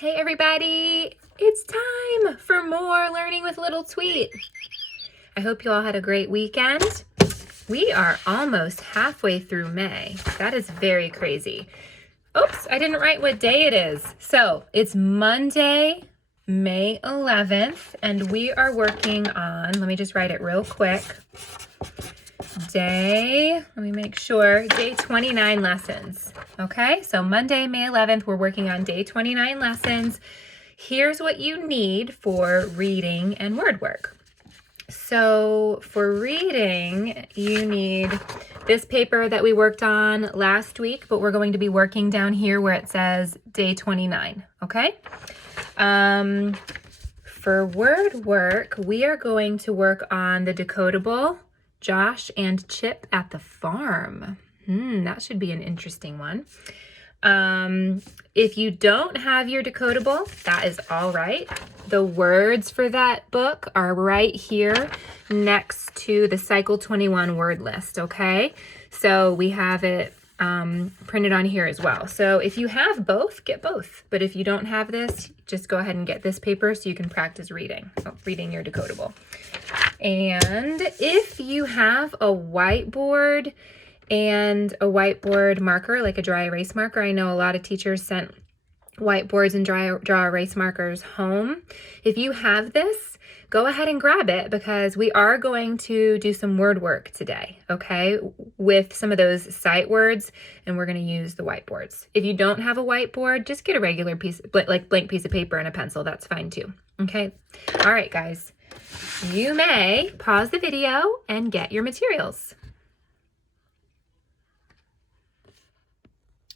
Hey everybody, it's time for more Learning with Little Tweet. I hope you all had a great weekend. We are almost halfway through May. That is very crazy. Oops, I didn't write what day it is. So it's Monday, May 11th, and we are working on, let me just write it real quick. Day 29 lessons. Okay, so Monday, May 11th, we're working on day 29 lessons. Here's what you need for reading and word work. So for reading, you need this paper that we worked on last week, but we're going to be working down here where it says day 29, okay? For word work, we are going to work on the decodable Josh and Chip at the Farm. That should be an interesting one. If you don't have your decodable, that is all right. The words for that book are right here next to the Cycle 21 word list, okay? So we have it printed on here as well. So if you have both, get both. But if you don't have this, just go ahead and get this paper so you can practice reading your decodable. And if you have a whiteboard and a whiteboard marker, like a dry erase marker, I know a lot of teachers sent whiteboards and draw erase markers home. If you have this, go ahead and grab it because we are going to do some word work today, okay, with some of those sight words, and we're going to use the whiteboards. If you don't have a whiteboard, just get a regular piece, like blank piece of paper and a pencil. That's fine too, okay? All right, guys, you may pause the video and get your materials.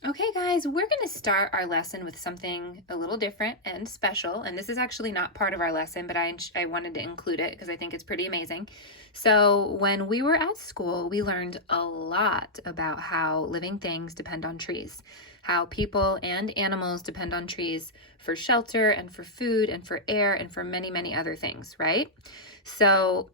Okay, guys, we're going to start our lesson with something a little different and special. And this is actually not part of our lesson, but I wanted to include it because I think it's pretty amazing. So when we were at school, we learned a lot about how living things depend on trees, how people and animals depend on trees for shelter and for food and for air and for many, many other things, right? So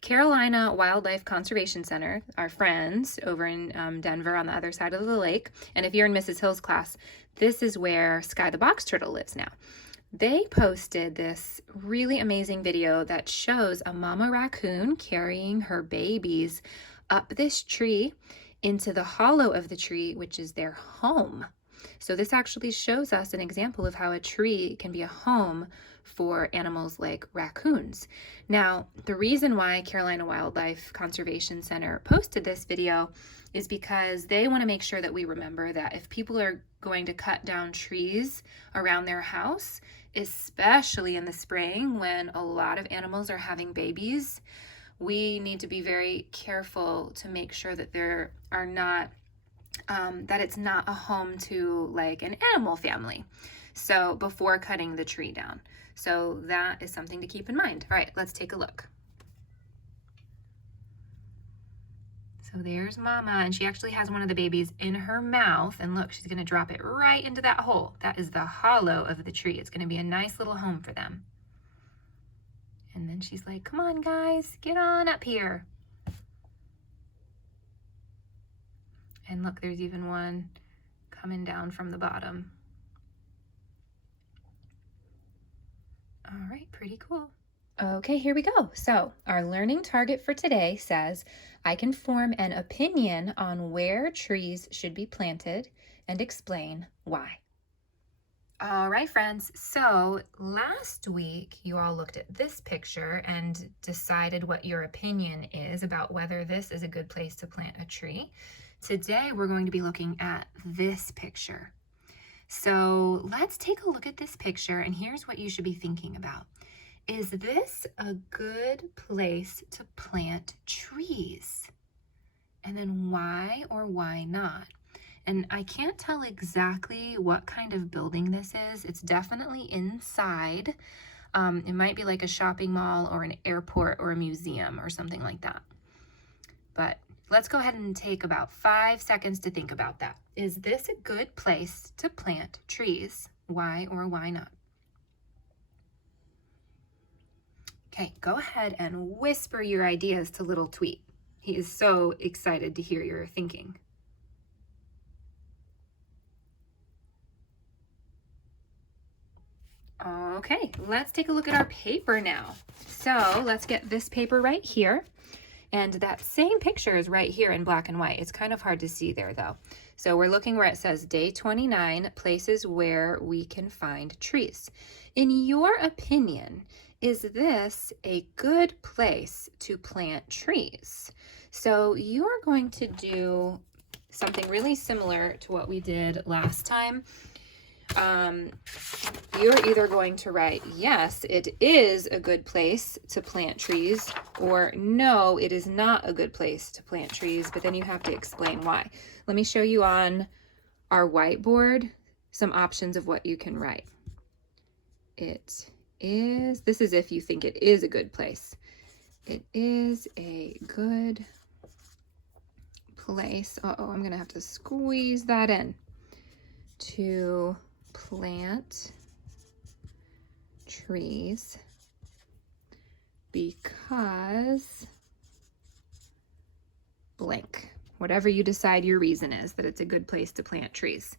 Carolina Wildlife Conservation Center, our friends over in Denver on the other side of the lake, and if you're in Mrs. Hill's class, this is where Sky the Box Turtle lives now. They posted this really amazing video that shows a mama raccoon carrying her babies up this tree into the hollow of the tree, which is their home. So this actually shows us an example of how a tree can be a home for animals like raccoons. Now, the reason why Carolina Wildlife Conservation Center posted this video is because they want to make sure that we remember that if people are going to cut down trees around their house, especially in the spring when a lot of animals are having babies, we need to be very careful to make sure that there are not that it's not a home to like an animal family. So before cutting the tree down. So that is something to keep in mind. All right, let's take a look. So there's Mama, and she actually has one of the babies in her mouth. And look, she's gonna drop it right into that hole. That is the hollow of the tree. It's gonna be a nice little home for them. And then she's like, come on guys, get on up here. And look, there's even one coming down from the bottom. All right, pretty cool. Okay, here we go. So our learning target for today says, I can form an opinion on where trees should be planted and explain why. All right, friends. So last week, you all looked at this picture and decided what your opinion is about whether this is a good place to plant a tree. Today, we're going to be looking at this picture. So let's take a look at this picture, and here's what you should be thinking about. Is this a good place to plant trees? And then why or why not? And I can't tell exactly what kind of building this is. It's definitely inside. It might be like a shopping mall or an airport or a museum or something like that. But let's go ahead and take about 5 seconds to think about that. Is this a good place to plant trees? Why or why not? Okay, go ahead and whisper your ideas to Little Tweet. He is so excited to hear your thinking. Okay, let's take a look at our paper now. So let's get this paper right here. And that same picture is right here in black and white. It's kind of hard to see there though. So we're looking where it says day 29, places where we can find trees. In your opinion, is this a good place to plant trees? So you're going to do something really similar to what we did last time. You're either going to write, yes, it is a good place to plant trees, or no, it is not a good place to plant trees, but then you have to explain why. Let me show you on our whiteboard some options of what you can write. This is if you think it is a good place. It is a good place. Uh-oh, I'm gonna have to squeeze that in. To plant trees because blank. Whatever you decide your reason is that it's a good place to plant trees.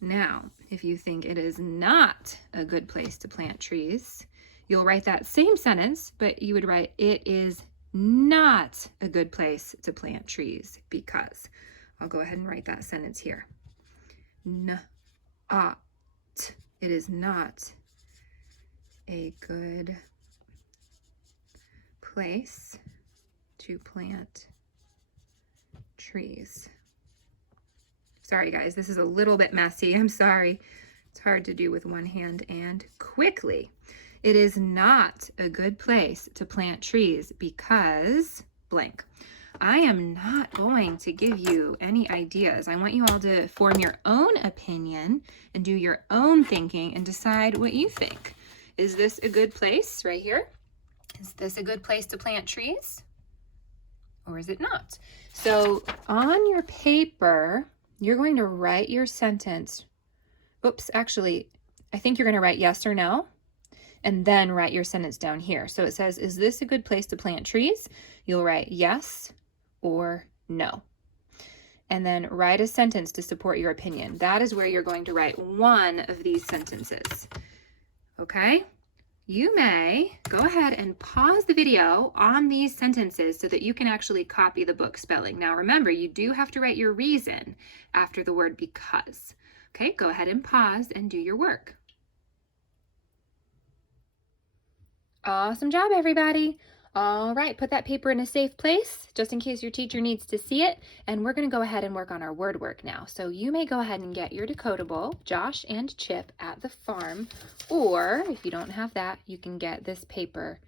Now, if you think it is not a good place to plant trees, you'll write that same sentence, but you would write, it is not a good place to plant trees because. I'll go ahead and write that sentence here. It is not a good place to plant trees. Sorry guys, this is a little bit messy. I'm sorry. It's hard to do with one hand and quickly. It is not a good place to plant trees because blank. I am not going to give you any ideas. I want you all to form your own opinion and do your own thinking and decide what you think. Is this a good place right here? Is this a good place to plant trees? Or is it not? So on your paper, you're going to write your sentence. Oops, actually, I think you're going to write yes or no, and then write your sentence down here. So it says, is this a good place to plant trees? You'll write yes or no. And then write a sentence to support your opinion. That is where you're going to write one of these sentences. Okay? You may go ahead and pause the video on these sentences so that you can actually copy the book spelling. Now remember, you do have to write your reason after the word because. Okay, go ahead and pause and do your work. Awesome job, everybody. All right, put that paper in a safe place just in case your teacher needs to see it. And we're going to go ahead and work on our word work now. So you may go ahead and get your decodable, Josh and Chip at the farm. Or if you don't have that, you can get this paper.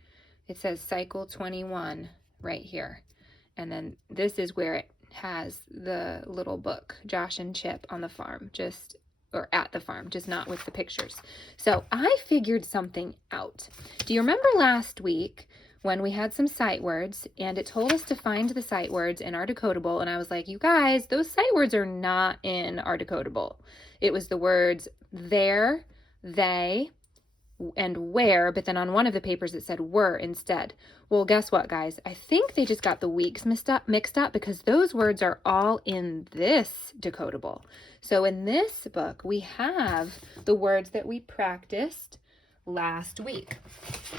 It says Cycle 21 right here. And then this is where it has the little book, Josh and Chip on the farm, or at the farm, just not with the pictures. So I figured something out. Do you remember last week when we had some sight words and it told us to find the sight words in our decodable, and I was like, you guys, those sight words are not in our decodable. It was the words there, they, and where, but then on one of the papers it said were instead. Well, guess what, guys? I think they just got the weeks mixed up because those words are all in this decodable. So in this book, we have the words that we practiced last week.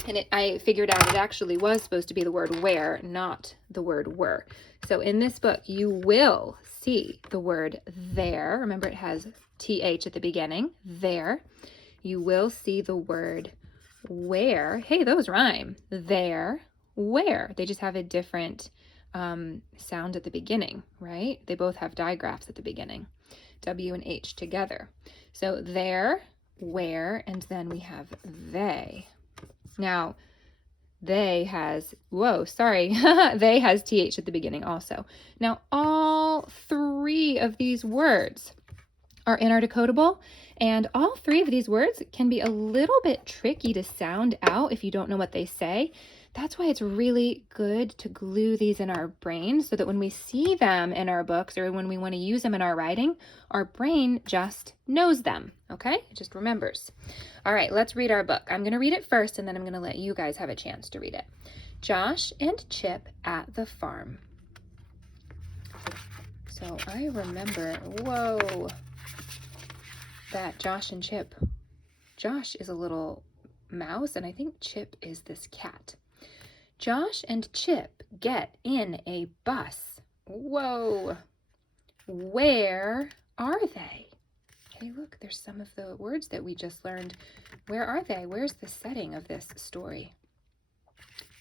And I figured out it actually was supposed to be the word where, not the word were. So in this book, you will see the word there. Remember, it has TH at the beginning, there. You will see the word where. Hey, those rhyme. There, where. They just have a different sound at the beginning, right? They both have digraphs at the beginning. W and H together. So there, where, and then we have they. Now, they has, they has TH at the beginning also. Now, all three of these words are in our decodable, and all three of these words can be a little bit tricky to sound out if you don't know what they say. That's why it's really good to glue these in our brain so that when we see them in our books or when we want to use them in our writing, our brain just knows them, okay? It just remembers. All right, let's read our book. I'm going to read it first, and then I'm going to let you guys have a chance to read it. Josh and Chip at the farm. So I remember, that Josh and Chip. Josh is a little mouse, and I think Chip is this cat. Josh and Chip get in a bus. Whoa. Where are they? Hey, look, there's some of the words that we just learned. Where are they? Where's the setting of this story?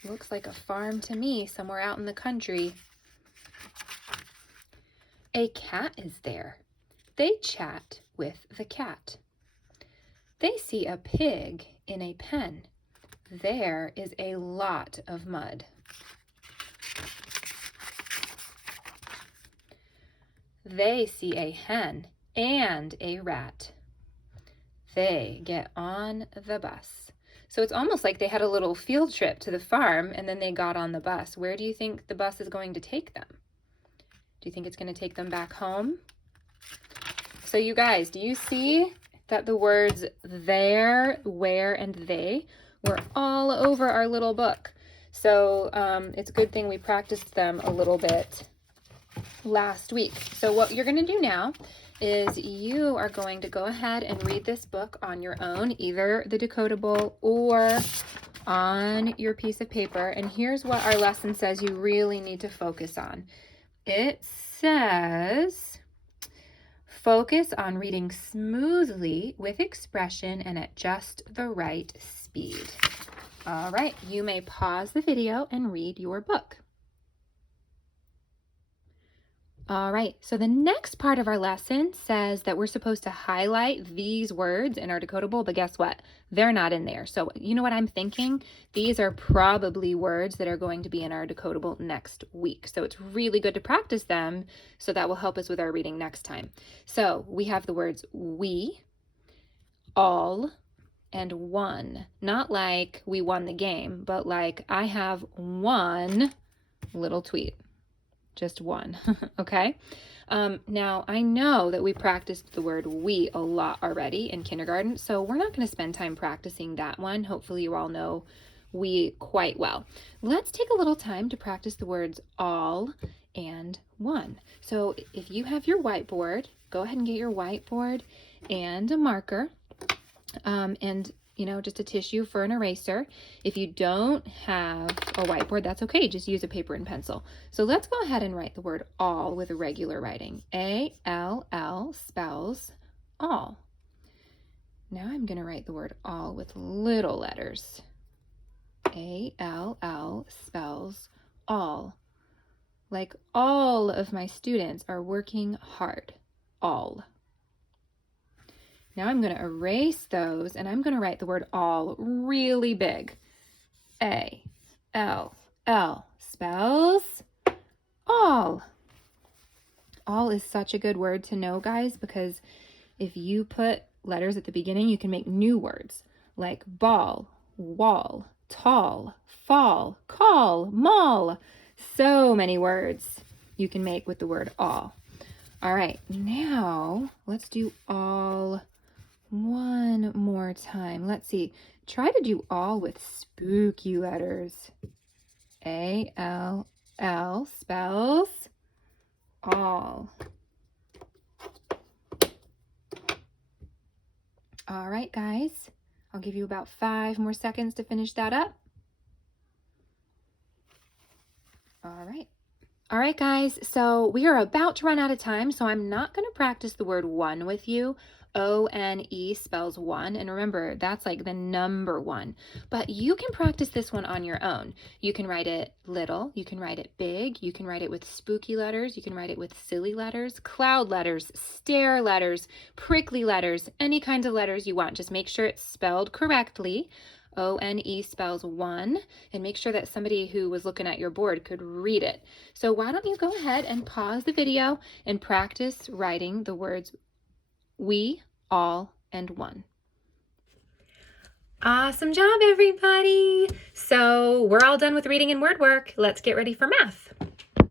Looks like a farm to me, somewhere out in the country. A cat is there. They chat with the cat. They see a pig in a pen. There is a lot of mud. They see a hen and a rat. They get on the bus. So it's almost like they had a little field trip to the farm and then they got on the bus. Where do you think the bus is going to take them? Do you think it's going to take them back home? So you guys, do you see that the words there, where, and they were all over our little book? So it's a good thing we practiced them a little bit last week. So what you're going to do now is you are going to go ahead and read this book on your own, either the Decodable or on your piece of paper. And here's what our lesson says you really need to focus on. It says, focus on reading smoothly with expression and at just the right speed. All right, you may pause the video and read your book. All right, so the next part of our lesson says that we're supposed to highlight these words in our Decodable, but guess what? They're not in there. So you know what I'm thinking? These are probably words that are going to be in our Decodable next week. So it's really good to practice them, so that will help us with our reading next time. So we have the words we, all, and one. Not like we won the game, but like I have one little tweet. Just one, okay? Now, I know that we practiced the word we a lot already in kindergarten, so we're not going to spend time practicing that one. Hopefully you all know we quite well. Let's take a little time to practice the words all and one. So if you have your whiteboard, go ahead and get your whiteboard and a marker, and just a tissue for an eraser. If you don't have a whiteboard, that's okay. Just use a paper and pencil. So let's go ahead and write the word all with a regular writing. A-L-L spells all. Now I'm going to write the word all with little letters. A-L-L spells all. Like all of my students are working hard. All. Now I'm going to erase those and I'm going to write the word all really big. A-L-L spells all. All is such a good word to know, guys, because if you put letters at the beginning, you can make new words like ball, wall, tall, fall, call, mall. So many words you can make with the word all. All right, now let's do all one more time. Let's see. Try to do all with spooky letters. A-L-L spells all. All right, guys. I'll give you about 5 more seconds to finish that up. All right. All right, guys. So we are about to run out of time, so I'm not going to practice the word one with you. O-N-E spells one, and remember, that's like the number one. But you can practice this one on your own. You can write it little, you can write it big, you can write it with spooky letters, you can write it with silly letters, cloud letters, stare letters, prickly letters, any kinds of letters you want. Just make sure it's spelled correctly. O-N-E spells one, and make sure that somebody who was looking at your board could read it. So why don't you go ahead and pause the video and practice writing the words we, all, and one. Awesome job, everybody. So we're all done with reading and word work. Let's get ready for math.